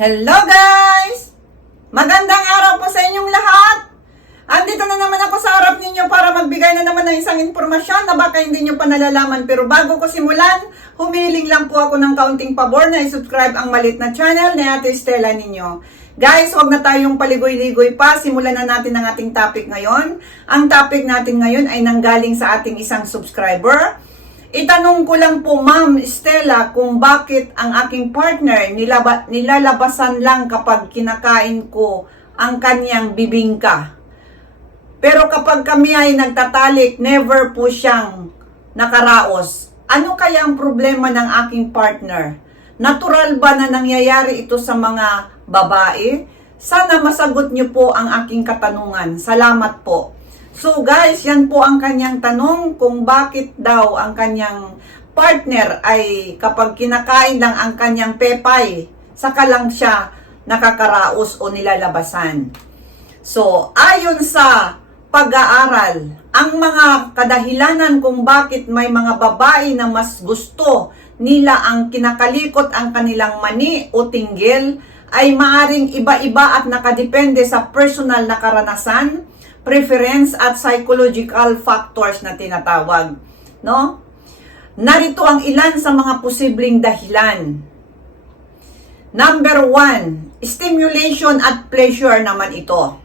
Hello guys! Magandang araw po sa inyong lahat! Andito na naman ako sa harap ninyo para magbigay na naman ng isang impormasyon na baka hindi nyo pa nalalaman. Pero bago ko simulan, humiling lang po ako ng kaunting pabor na i-subscribe ang malit na channel ni Ate Stella ninyo. Guys, huwag na tayong paligoy-ligoy pa. Simulan na natin ang ating topic ngayon. Ang topic natin ngayon ay nanggaling sa ating isang subscriber. Itanong ko lang po, Ma'am Stella, kung bakit ang aking partner nilaba, nilalabasan lang kapag kinakain ko ang kanyang bibingka. Pero kapag kami ay nagtatalik, never po siyang nakaraos. Ano kaya ang problema ng aking partner? Natural ba na nangyayari ito sa mga babae? Sana masagot niyo po ang aking katanungan. Salamat po. So guys, yan po ang kanyang tanong kung bakit daw ang kanyang partner ay kapag kinakain lang ang kanyang pepay, saka lang siya nakakaraos o nilalabasan. So, ayon sa pag-aaral, ang mga kadahilanan kung bakit may mga babae na mas gusto nila ang kinakalikot ang kanilang mani o tinggil ay maaring iba-iba at nakadepende sa personal na karanasan, preference at psychological factors na tinatawag, no? Narito ang ilan sa mga posibleng dahilan. Number one, stimulation at pleasure naman ito.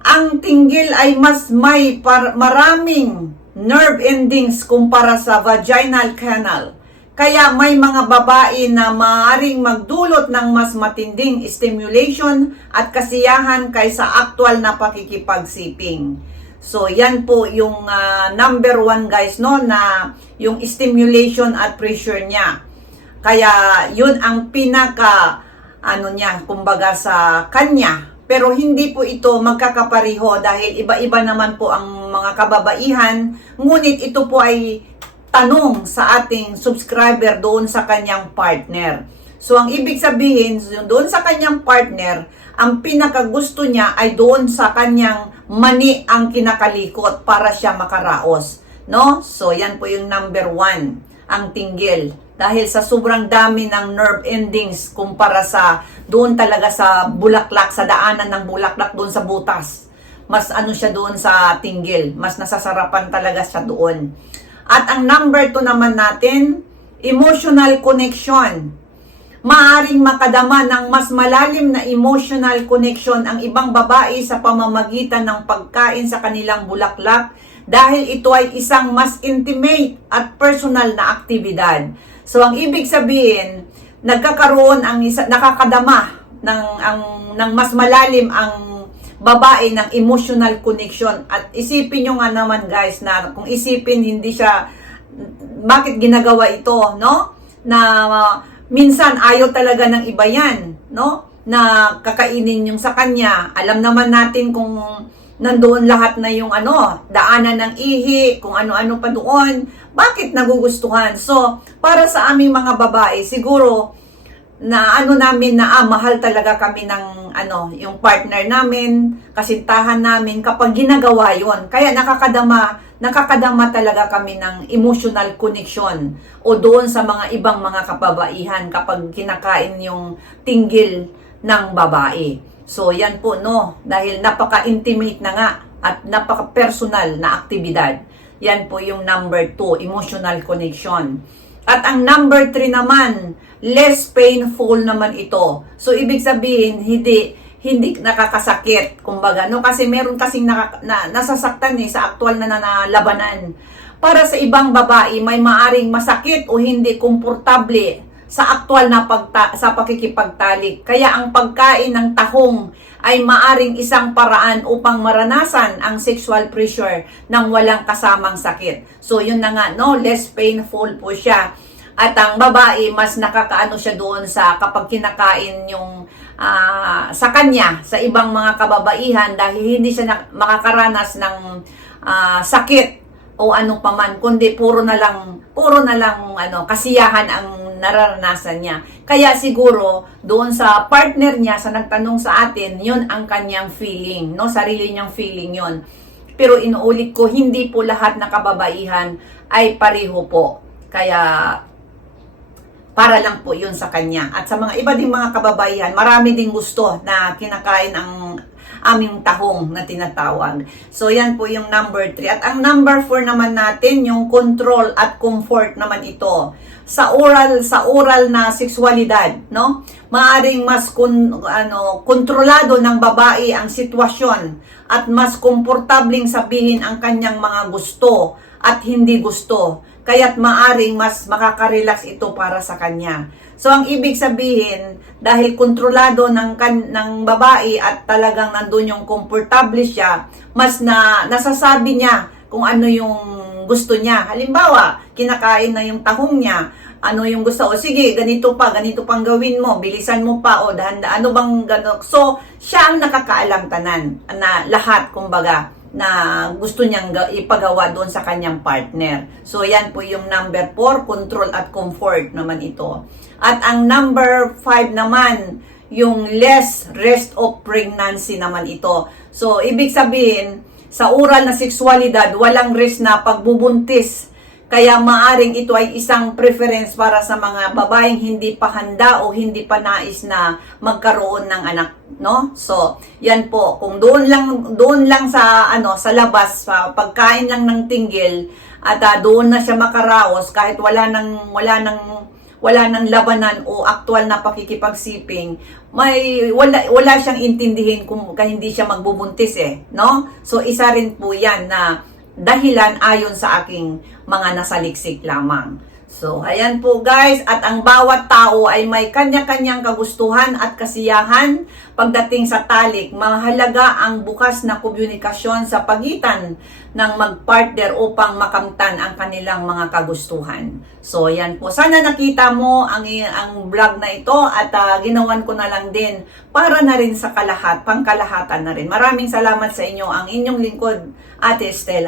Ang tinggil ay mas may par- maraming nerve endings kumpara sa vaginal canal. Kaya may mga babae na maaaring magdulot ng mas matinding stimulation at kasiyahan kaysa aktwal na pakikipagsiping. So, yan po yung ah, number one guys, no, na yung stimulation at pressure niya. Kaya, yun ang pinaka, ano niya, kumbaga sa kanya. Pero hindi po ito magkakapariho dahil iba-iba naman po ang mga kababaihan. Ngunit ito po ay tanong sa ating subscriber doon sa kanyang partner. So, ang ibig sabihin, doon sa kanyang partner, ang pinakagusto niya ay doon sa kanyang mani ang kinakalikot para siya makaraos. No? So, yan po yung number one, ang tinggil. Dahil sa sobrang dami ng nerve endings kumpara sa doon talaga sa bulaklak, sa daanan ng bulaklak doon sa butas. Mas ano siya doon sa tinggil. Mas nasasarapan talaga siya doon. At ang number 2 naman natin, emotional connection. Maaring makadama ng mas malalim na emotional connection ang ibang babae sa pamamagitan ng pagkain sa kanilang bulaklak dahil ito ay isang mas intimate at personal na aktibidad. So ang ibig sabihin, nagkakaroon ang isa, nakakadama ng ang ng mas malalim ang babae ng emotional connection. At isipin nyo nga naman guys na kung isipin hindi siya, bakit ginagawa ito, no? Na uh, minsan ayaw talaga ng iba yan, no? Na kakainin yung sa kanya. Alam naman natin kung nandoon lahat na yung ano, daanan ng ihi, kung ano-ano pa doon. Bakit nagugustuhan? So, para sa aming mga babae, siguro, na ano namin na ah, mahal talaga kami ng ano, yung partner namin, kasintahan namin kapag ginagawa yon. Kaya nakakadama, nakakadama talaga kami ng emotional connection o doon sa mga ibang mga kapabaihan kapag kinakain yung tinggil ng babae. So yan po no, dahil napaka-intimate na nga at napaka-personal na aktibidad. Yan po yung number 2, emotional connection. At ang number 3 naman, less painful naman ito. So, ibig sabihin, hindi hindi nakakasakit, kumbaga, no? Kasi meron kasing naka, na, nasasaktan eh sa aktual na nanalabanan. Para sa ibang babae, may maaring masakit o hindi komportable sa aktual na pagta, sa pakikipagtalik. Kaya ang pagkain ng tahong ay maaring isang paraan upang maranasan ang sexual pressure ng walang kasamang sakit. So, yun na nga, no? Less painful po siya. At ang babae, mas nakakaano siya doon sa kapag kinakain yung ah, sa kanya, sa ibang mga kababaihan dahil hindi siya na- makakaranas ng ah, sakit o ano paman, kundi puro na lang, puro na lang ano, kasiyahan ang nararanasan niya. Kaya siguro, doon sa partner niya, sa nagtanong sa atin, yun ang kanyang feeling, no? Sarili niyang feeling yun. Pero inuulit ko, hindi po lahat na kababaihan ay pareho po. Kaya para lang po yun sa kanya. At sa mga iba ding mga kababaihan, marami ding gusto na kinakain ang aming tahong na tinatawag. So, yan po yung number 3. At ang number 4 naman natin, yung control at comfort naman ito. Sa oral, sa oral na sexualidad, no? Maaring mas kun, ano, kontrolado ng babae ang sitwasyon at mas komportabling sabihin ang kanyang mga gusto at hindi gusto. Kaya't maaring mas makaka-relax ito para sa kanya. So ang ibig sabihin, dahil kontrolado ng kan, ng babae at talagang nandun yung komportable siya, mas na nasasabi niya kung ano yung gusto niya. Halimbawa, kinakain na yung tahong niya, ano yung gusto, o sige, ganito pa, ganito pang gawin mo, bilisan mo pa, o dahan, ano bang gano. So, siya ang nakakaalam tanan, na lahat, kumbaga, na gusto niyang ga- ipagawa doon sa kanyang partner. So, yan po yung number 4, control at comfort naman ito. At ang number 5 naman, yung less rest of pregnancy naman ito. So, ibig sabihin, sa oral na sexualidad, walang rest na pagbubuntis. Kaya maaring ito ay isang preference para sa mga babaeng hindi pa handa o hindi pa nais na magkaroon ng anak, no? So, yan po. Kung doon lang doon lang sa ano sa labas sa pagkain lang ng tinggil at ah, doon na siya makaraos kahit wala nang wala nang wala nang labanan o aktwal na pakikipagsiping, may wala wala siyang intindihin kung hindi siya magbubuntis eh, no? So isa rin po 'yan na dahilan ayon sa aking mga nasaliksik lamang. So, ayan po guys, at ang bawat tao ay may kanya-kanyang kagustuhan at kasiyahan pagdating sa talik. Mahalaga ang bukas na komunikasyon sa pagitan ng magpartner upang makamtan ang kanilang mga kagustuhan. So, ayan po. Sana nakita mo ang, ang vlog na ito at ah, ginawan ko na lang din para na rin sa kalahat, pangkalahatan na rin. Maraming salamat sa inyo, ang inyong lingkod, Ate Estela.